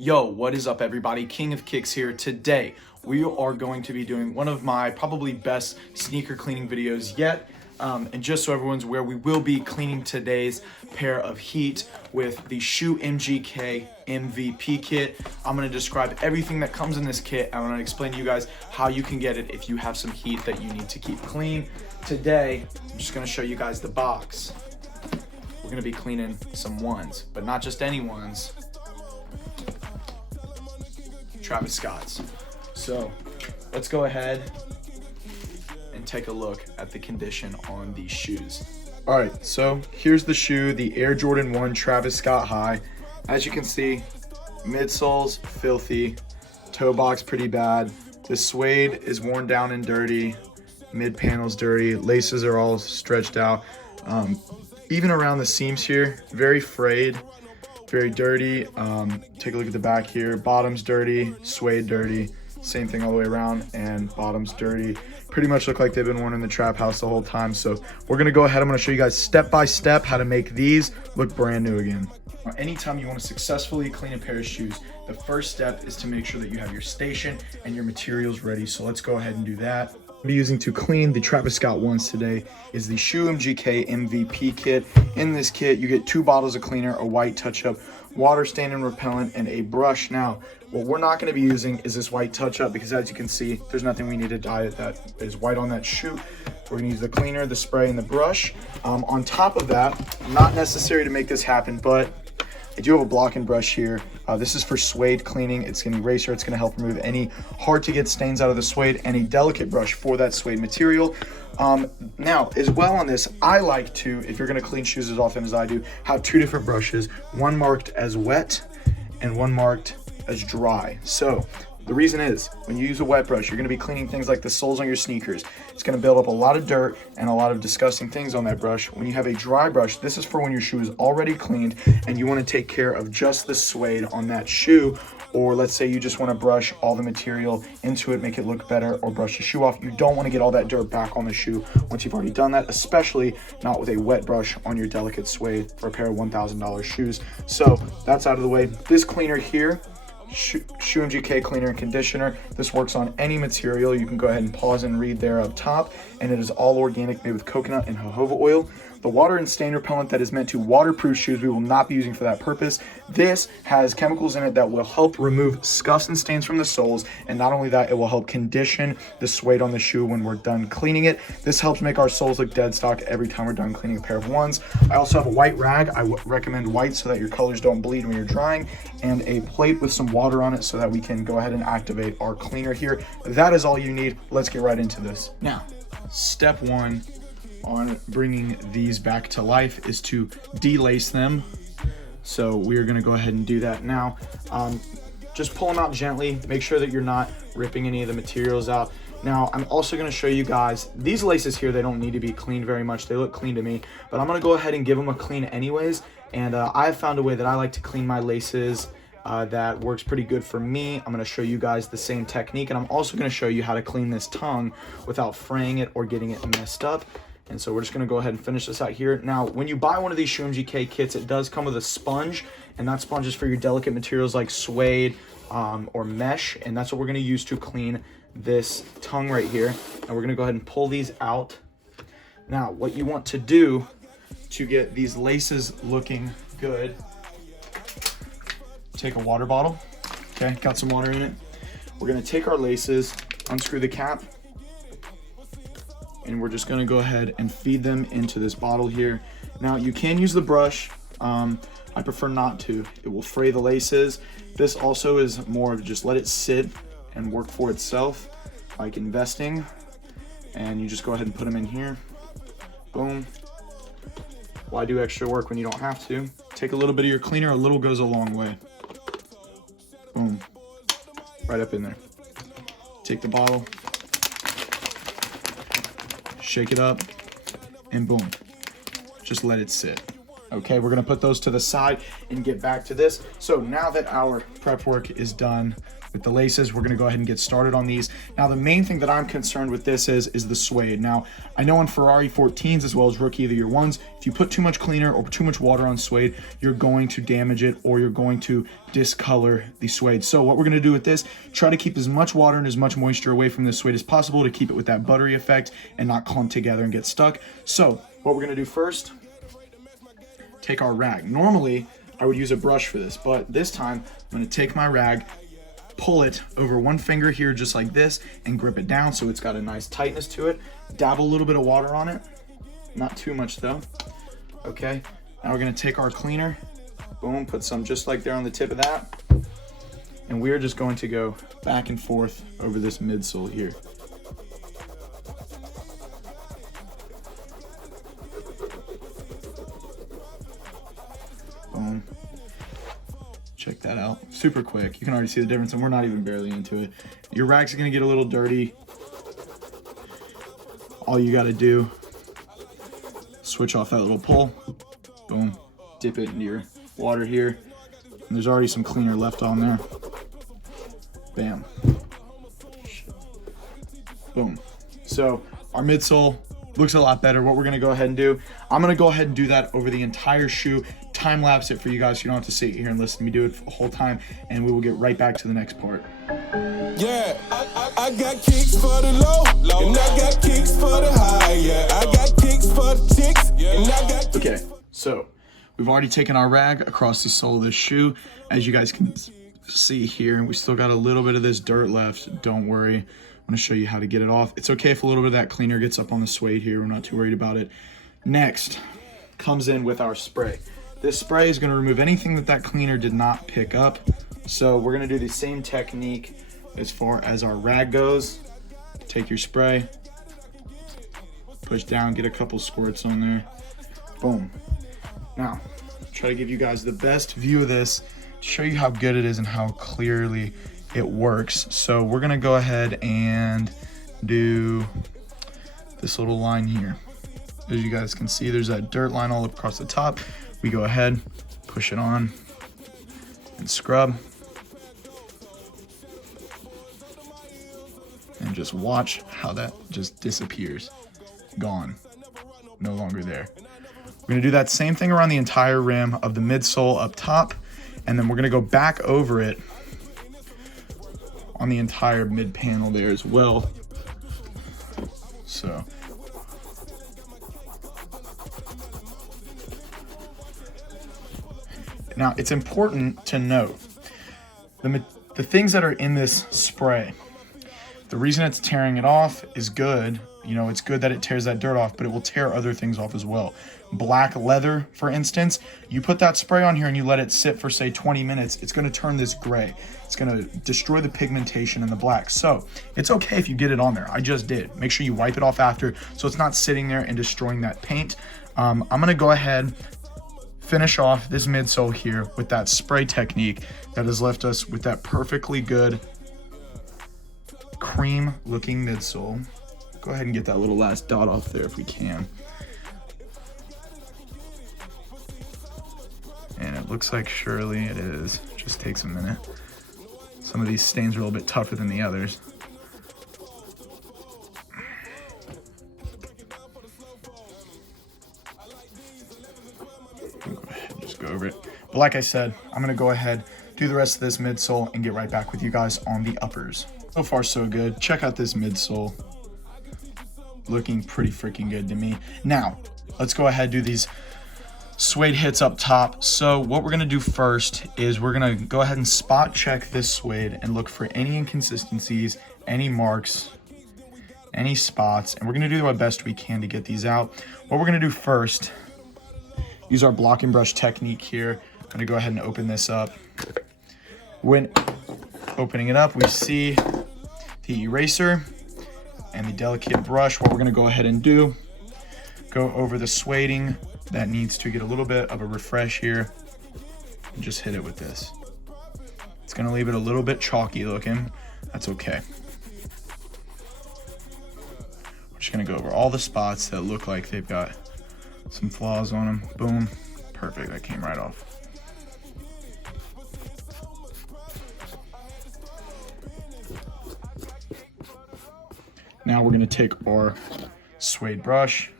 Yo, what is up everybody? King of Kicks here. Today, we are going to be doing one of my probably best sneaker cleaning videos yet. And just so everyone's aware, we will be cleaning today's pair of Heat with the Shoe MGK MVP kit. I'm gonna describe everything that comes in this kit. I'm gonna explain to you guys how you can get it if you have some Heat that you need to keep clean. Today, I'm just gonna show you guys the box. We're gonna be cleaning some ones, but not just any ones. Travis Scott's. So let's go ahead and take a look at the condition on these shoes. All right, so here's the shoe, the Air Jordan 1 Travis Scott High. As you can see, midsoles filthy, toe box pretty bad. The suede is worn down and dirty, mid panel's dirty, laces are all stretched out. Even around the seams here, very frayed. Very dirty. Take a look at the back here. Bottom's dirty, suede dirty. Same thing all the way around, and bottom's dirty. Pretty much look like they've been worn in the trap house the whole time. So we're gonna go ahead. I'm gonna show you guys step by step how to make these look brand new again. Anytime you want to successfully clean a pair of shoes, the first step is to make sure that you have your station and your materials ready. So let's go ahead and do that. I'll be using to clean the Travis Scott ones today is the Shoe MGK MVP kit. In this kit, you get 2 bottles of cleaner, a white touch-up, water stain and repellent, and a brush. Now, what we're not going to be using is this white touch-up because, as you can see, there's nothing we need to dye that is white on that shoe. We're going to use the cleaner, the spray, and the brush. On top of that, not necessary to make this happen, but I do have a blocking brush here. This is for suede cleaning. It's an eraser. It's going to help remove any hard to get stains out of the suede, and a delicate brush for that suede material. Now, as well on this, I like to, if you're going to clean shoes as often as I do, have 2 different brushes, one marked as wet and one marked as dry. So the reason is, when you use a wet brush, you're going to be cleaning things like the soles on your sneakers. It's going to build up a lot of dirt and a lot of disgusting things on that brush. When you have a dry brush, this is for when your shoe is already cleaned and you want to take care of just the suede on that shoe. Or let's say you just want to brush all the material into it, make it look better, or brush the shoe off. You don't want to get all that dirt back on the shoe once you've already done that, especially not with a wet brush on your delicate suede for a pair of $1,000 shoes. So that's out of the way. This cleaner here, Shoe MGK cleaner and conditioner. This works on any material. You can go ahead and pause and read there up top, and it is all organic, made with coconut and jojoba oil. The water and stain repellent that is meant to waterproof shoes, we will not be using for that purpose. This has chemicals in it that will help remove scuffs and stains from the soles, and not only that, it will help condition the suede on the shoe when we're done cleaning it. This helps make our soles look dead stock every time we're done cleaning a pair of ones. I also have a white rag. I recommend white so that your colors don't bleed when you're drying, and a plate with some water on it so that we can go ahead and activate our cleaner here. That is all you need. Let's get right into this. Now, step 1 on bringing these back to life is to delace them. So we're going to go ahead and do that now. Just pull them out gently. Make sure that you're not ripping any of the materials out. Now, I'm also going to show you guys these laces here. They don't need to be cleaned very much. They look clean to me, but I'm going to go ahead and give them a clean anyways. And I've found a way that I like to clean my laces that works pretty good for me. I'm going to show you guys the same technique, and I'm also going to show you how to clean this tongue without fraying it or getting it messed up. And so we're just going to go ahead and finish this out here. Now, when you buy one of these Shoe MGK kits, it does come with a sponge, and that sponge is for your delicate materials like suede or mesh, and that's what we're going to use to clean this tongue right here. And we're going to go ahead and pull these out. Now, what you want to do to get these laces looking good, take a water bottle, okay, got some water in it. We're going to take our laces, unscrew the cap, and we're just going to go ahead and feed them into this bottle here. Now, you can use the brush. I prefer not to. It will fray the laces. This also is more of just let it sit and work for itself, like investing. And you just go ahead and put them in here. Boom. Why do extra work when you don't have to? Take a little bit of your cleaner. A little goes a long way. Boom. Right up in there. Take the bottle, shake it up, and boom, just let it sit. Okay, we're gonna put those to the side and get back to this. So now that our prep work is done with the laces, we're gonna go ahead and get started on these. Now, the main thing that I'm concerned with this is the suede. Now, I know on Ferrari 14s as well as Rookie of the Year 1s, if you put too much cleaner or too much water on suede, you're going to damage it or you're going to discolor the suede. So what we're gonna do with this, try to keep as much water and as much moisture away from this suede as possible to keep it with that buttery effect and not clump together and get stuck. So what we're gonna do first, take our rag. Normally, I would use a brush for this, but this time I'm gonna take my rag, pull it over one finger here just like this and grip it down so it's got a nice tightness to it. Dabble a little bit of water on it, not too much though. Okay, now we're gonna take our cleaner, boom, put some just like there on the tip of that, and we're just going to go back and forth over this midsole here. Boom. Check that out, super quick. You can already see the difference and we're not even barely into it. Your rag's gonna get a little dirty. All you gotta do, switch off that little pull, boom, dip it into your water here. And there's already some cleaner left on there. Bam. Boom. So our midsole looks a lot better. What we're gonna go ahead and do, I'm gonna go ahead and do that over the entire shoe, time lapse it for you guys so you don't have to sit here and listen to me do it the whole time, and we will get right back to the next part. Yeah, I got kicks for the low, and I got kicks for the high, yeah. I got kicks for the chicks, and I got... Okay, so we've already taken our rag across the sole of this shoe. As you guys can see here, we still got a little bit of this dirt left. Don't worry, I'm gonna show you how to get it off. It's okay if a little bit of that cleaner gets up on the suede here. We're not too worried about it. Next comes in with our spray. This spray is gonna remove anything that cleaner did not pick up. So we're gonna do the same technique as far as our rag goes. Take your spray, push down, get a couple squirts on there. Boom. Now, try to give you guys the best view of this, show you how good it is and how clearly it works. So we're gonna go ahead and do this little line here. As you guys can see, there's that dirt line all across the top. We go ahead, push it on, and scrub. And just watch how that just disappears. Gone. No longer there. We're gonna do that same thing around the entire rim of the midsole up top, and then we're gonna go back over it on the entire mid panel there as well. So. Now, it's important to note the things that are in this spray. The reason it's tearing it off is good. You know, it's good that it tears that dirt off, but it will tear other things off as well. Black leather, for instance, you put that spray on here and you let it sit for, say, 20 minutes, it's gonna turn this gray. It's gonna destroy the pigmentation in the black. So it's okay if you get it on there. I just did. Make sure you wipe it off after so it's not sitting there and destroying that paint. I'm gonna go ahead, finish off this midsole here with that spray technique that has left us with that perfectly good cream looking midsole. Go ahead and get that little last dot off there if we can. And it looks like surely it is. Just takes a minute. Some of these stains are a little bit tougher than the others. Go ahead and just go over it. But like I said, I'm gonna go ahead, do the rest of this midsole and get right back with you guys on the uppers. So far so good. Check out this midsole. Looking pretty freaking good to me. Now, let's go ahead and do these suede hits up top. So what we're gonna do first is we're gonna go ahead and spot check this suede and look for any inconsistencies, any marks, any spots, and we're gonna do our best we can to get these out. What we're gonna do first, use our block and brush technique here. I'm gonna go ahead and open this up. When opening it up, we see the eraser and the delicate brush. What we're gonna go ahead and do, go over the sueding that needs to get a little bit of a refresh here and just hit it with this. It's gonna leave it a little bit chalky looking. That's okay. We're just gonna go over all the spots that look like they've got some flaws on them. Boom, Perfect, that came right off. Now we're gonna take our suede brush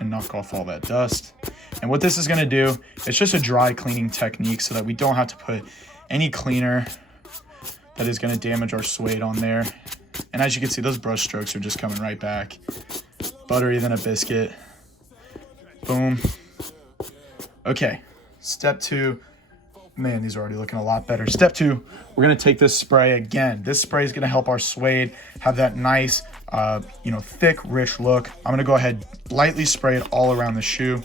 and knock off all that dust. And what this is gonna do, it's just a dry cleaning technique so that we don't have to put any cleaner that is gonna damage our suede on there. And as you can see, those brush strokes are just coming right back. Buttery than a biscuit. Boom. Okay, step 2. Man, these are already looking a lot better. Step 2, we're gonna take this spray again. This spray is gonna help our suede have that nice, thick, rich look. I'm gonna go ahead, lightly spray it all around the shoe.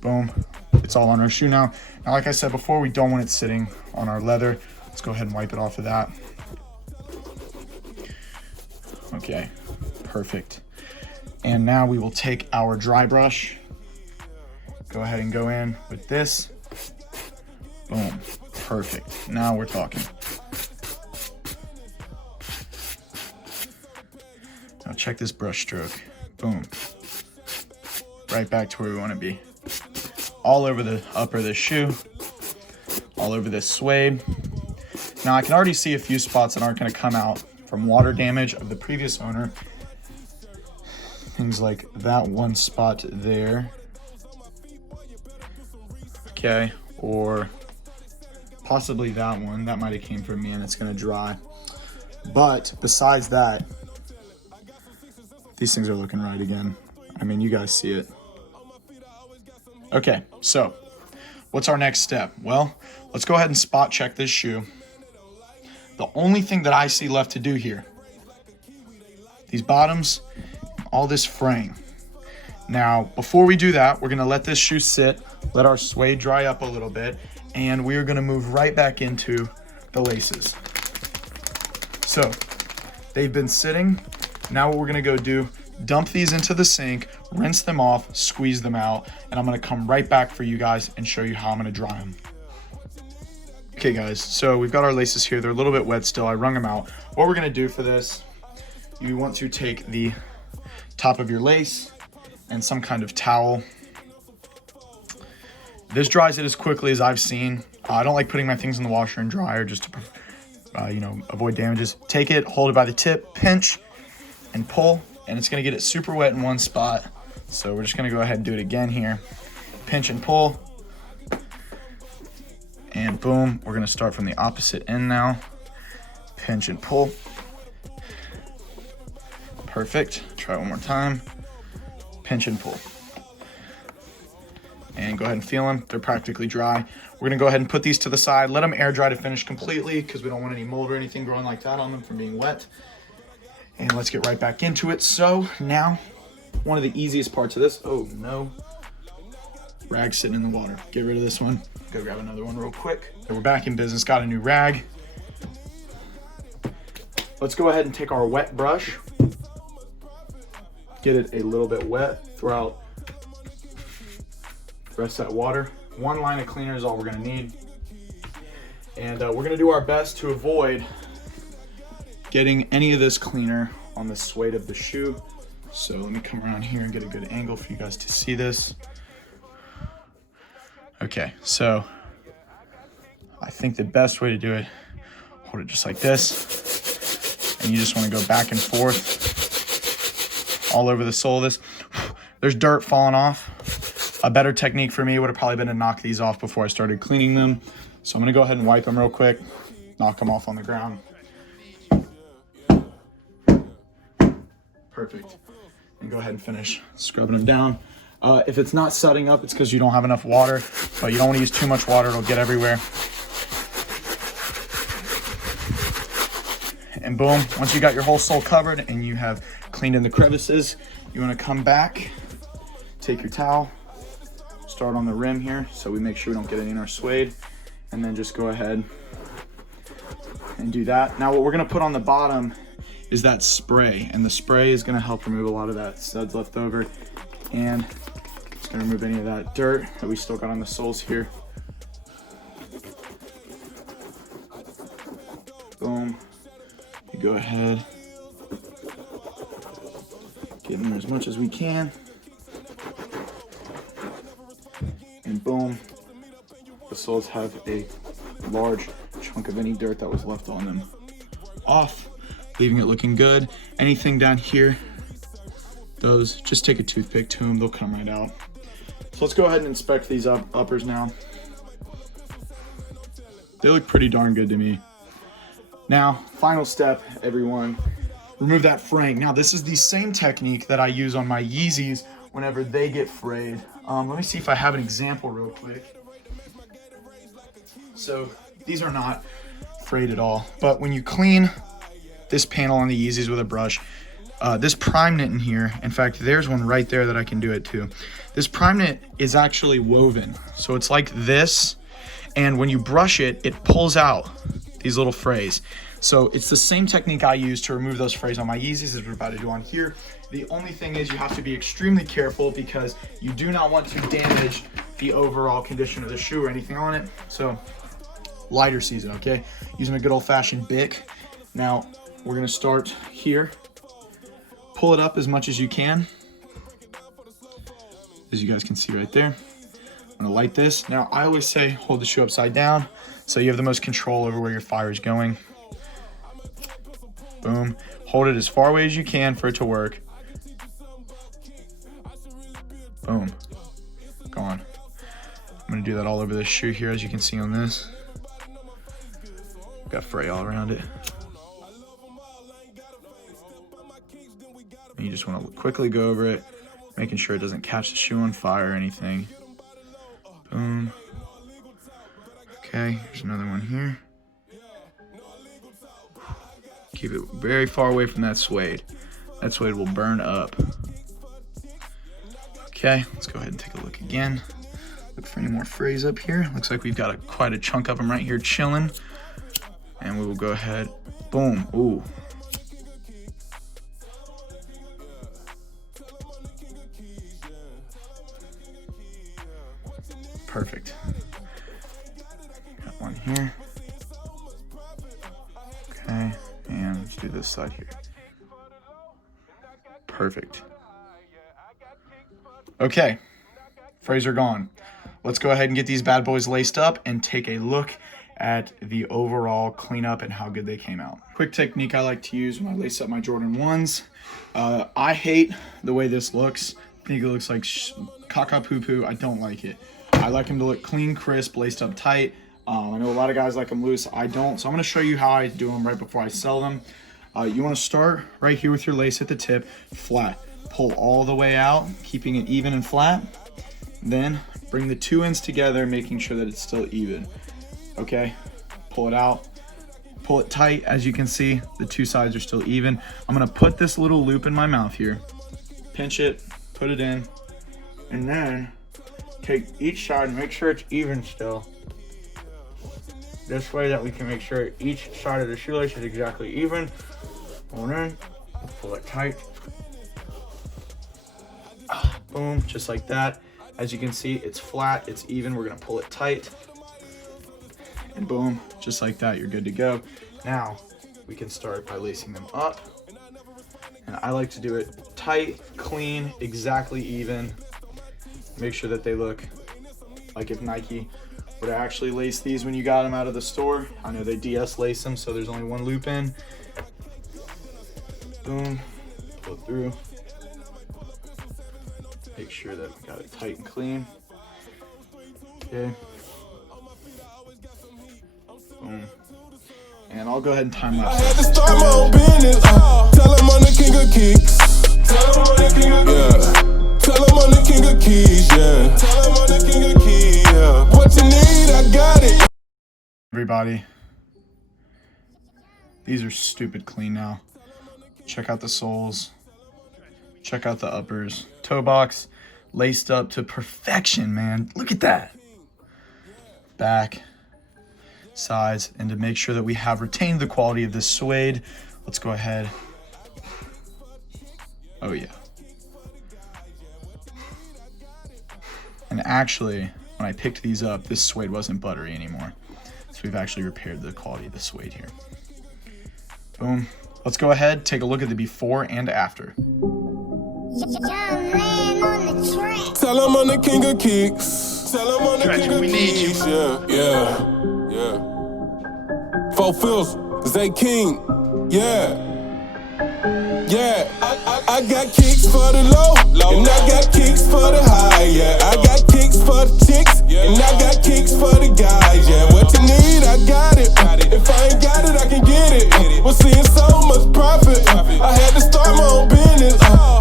Boom, it's all on our shoe now. Now, like I said before, we don't want it sitting on our leather. Let's go ahead and wipe it off of that. Okay, perfect. And now we will take our dry brush. Go ahead and go in with this. Boom, perfect. Now we're talking. Now check this brush stroke. Boom. Right back to where we want to be. All over the upper of the shoe. All over this suede. Now I can already see a few spots that aren't going to come out from water damage of the previous owner. Things like that one spot there. Okay, or possibly that one. That might have came from me and it's gonna dry. But besides that, these things are looking right again. I mean, you guys see it. Okay, so what's our next step? Well, let's go ahead and spot check this shoe. The only thing that I see left to do here, these bottoms, all this fraying. Now, before we do that, we're gonna let this shoe sit, let our suede dry up a little bit, and we are gonna move right back into the laces. So, they've been sitting. Now what we're gonna go do, dump these into the sink, rinse them off, squeeze them out, and I'm gonna come right back for you guys and show you how I'm gonna dry them. Okay guys, so we've got our laces here. They're a little bit wet still. I wrung them out. What we're gonna do for this, you want to take the top of your lace and some kind of towel. This dries it as quickly as I've seen. I don't like putting my things in the washer and dryer just to avoid damages. Take it, hold it by the tip, pinch and pull, and it's gonna get it super wet in one spot. So we're just gonna go ahead and do it again here. Pinch and pull. And boom, we're gonna start from the opposite end now. Pinch and pull. Perfect. Try it one more time. Pinch and pull. And go ahead and feel them. They're practically dry. We're gonna go ahead and put these to the side. Let them air dry to finish completely because we don't want any mold or anything growing like that on them from being wet. And let's get right back into it. So now, one of the easiest parts of this, oh no, rag sitting in the water. Get rid of this one. Go grab another one real quick. So we're back in business, got a new rag. Let's go ahead and take our wet brush. Get it a little bit wet throughout the rest of that water. One line of cleaner is all we're gonna need. And we're gonna do our best to avoid getting any of this cleaner on the suede of the shoe. So let me come around here and get a good angle for you guys to see this. Okay, so I think the best way to do it, hold it just like this, and you just wanna go back and forth all over the sole of this. There's dirt falling off. A better technique for me would have probably been to knock these off before I started cleaning them. So I'm gonna go ahead and wipe them real quick, knock them off on the ground. Perfect. And go ahead and finish scrubbing them down. If it's not setting up, it's because you don't have enough water, but you don't want to use too much water, it'll get everywhere. And boom, once you got your whole sole covered and you have cleaned in the crevices, you want to come back, take your towel, start on the rim here so we make sure we don't get any in our suede, and then just go ahead and do that. Now what we're going to put on the bottom is that spray, and the spray is going to help remove a lot of that suds left over, and it's going to remove any of that dirt that we still got on the soles here. Boom. You go ahead, get in there as much as we can. boom. The soles have a large chunk of any dirt that was left on them off, leaving it looking good. Anything down here, those, just take a toothpick to them, they'll come right out. So let's go ahead and inspect these uppers now. They look pretty darn good to me. Now, final step, everyone, remove that fraying. Now, this is the same technique that I use on my Yeezys whenever they get frayed. Let me see if I have an example real quick. So these are not frayed at all, but when you clean this panel on the Yeezys with a brush, this prime knit in here, in fact, there's one right there that I can do it too. This prime knit is actually woven. So it's like this, and when you brush it, it pulls out these little frays. So it's the same technique I use to remove those frays on my Yeezys as we're about to do on here. The only thing is you have to be extremely careful because you do not want to damage the overall condition of the shoe or anything on it. So lighter season, okay? Using a good old-fashioned Bic. Now, we're gonna start here. Pull it up as much as you can. As you guys can see right there. I'm gonna light this. Now, I always say hold the shoe upside down so you have the most control over where your fire is going. Boom. Hold it as far away as you can for it to work. Boom. Gone. I'm gonna do that all over this shoe here, as you can see on this. Got fray all around it. And you just want to quickly go over it, making sure it doesn't catch the shoe on fire or anything. Boom. Okay, there's another one here. Keep it very far away from that suede. That suede will burn up. Okay, let's go ahead and take a look again. Look for any more frays up here. Looks like we've got quite a chunk of them right here chilling. And we will go ahead, boom, ooh. Perfect. Got one here. Okay, and let's do this side here. Perfect. Okay, frays are gone. Let's go ahead and get these bad boys laced up and take a look at the overall cleanup and how good they came out. Quick technique I like to use when I lace up my Jordan 1s. I hate the way this looks. I think it looks like caca poo poo. I don't like it. I like them to look clean, crisp, laced up tight. I know a lot of guys like them loose. I don't. So I'm going to show you how I do them right before I sell them. You want to start right here with your lace at the tip, flat. Pull all the way out, keeping it even and flat. Then bring the two ends together, making sure that it's still even. Okay, pull it out, pull it tight. As you can see, the two sides are still even. I'm gonna put this little loop in my mouth here, pinch it, put it in, and then take each side and make sure it's even still. This way that we can make sure each side of the shoelace is exactly even. Pull it in, pull it tight. Boom, just like that. As you can see, it's flat, it's even. We're gonna pull it tight. And boom, just like that, you're good to go. Now, we can start by lacing them up. And I like to do it tight, clean, exactly even. Make sure that they look like if Nike would actually lace these when you got them out of the store. I know they DS lace them, so there's only one loop in. Boom, pull it through. Make sure that we got it tight and clean. Okay. Boom. And I'll go ahead and time lapse. I had to start my own business. Tell them I'm the king of kicks. Tell them I'm the king of keys. Tell them I'm the king of keys, yeah. Tell them I'm the king of keys, yeah. What you need, I got it. Everybody, these are stupid clean now. Check out the soles. Check out the uppers. Toe box laced up to perfection, man. Look at that. Back, sides, and to make sure that we have retained the quality of this suede, let's go ahead. Oh yeah. And actually, when I picked these up, this suede wasn't buttery anymore. So we've actually repaired the quality of the suede here. Boom. Let's go ahead, take a look at the before and after. Tell them I'm the king of kicks. Tell him I'm the king of keys. Yeah. 4 Fills, Zay King. Yeah. I got kicks for the low, and I got kicks for the high, yeah. I got kicks for the chicks, and I got kicks for the guys, yeah. What you need, I got it. If I ain't got it, I can get it. We're seeing so much profit. I had to start my own business.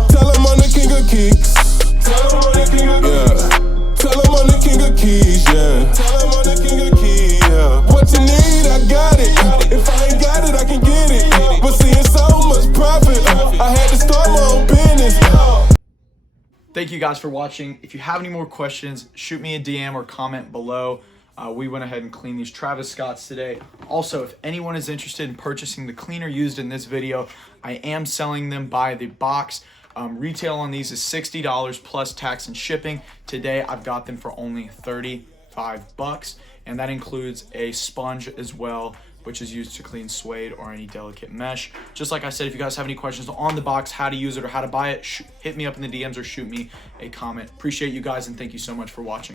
Tell them I'm the king of kicks. Tell them I'm the king of keys. Tell them I'm the king of keys, yeah. Tell them I'm the king of keys, yeah. What you need, I got it. If I ain't got it, I can get it. We're seeing so much profit. I had to start my own business. Thank you guys for watching. If you have any more questions, shoot me a DM or comment below. We went ahead and cleaned these Travis Scotts today. Also, if anyone is interested in purchasing the cleaner used in this video, I am selling them by the box. Retail on these is $60 plus tax and shipping. Today, I've got them for only $35, and that includes a sponge as well, which is used to clean suede or any delicate mesh. Just like I said, if you guys have any questions on the box, how to use it or how to buy it, hit me up in the DMs or shoot me a comment. Appreciate you guys, and thank you so much for watching.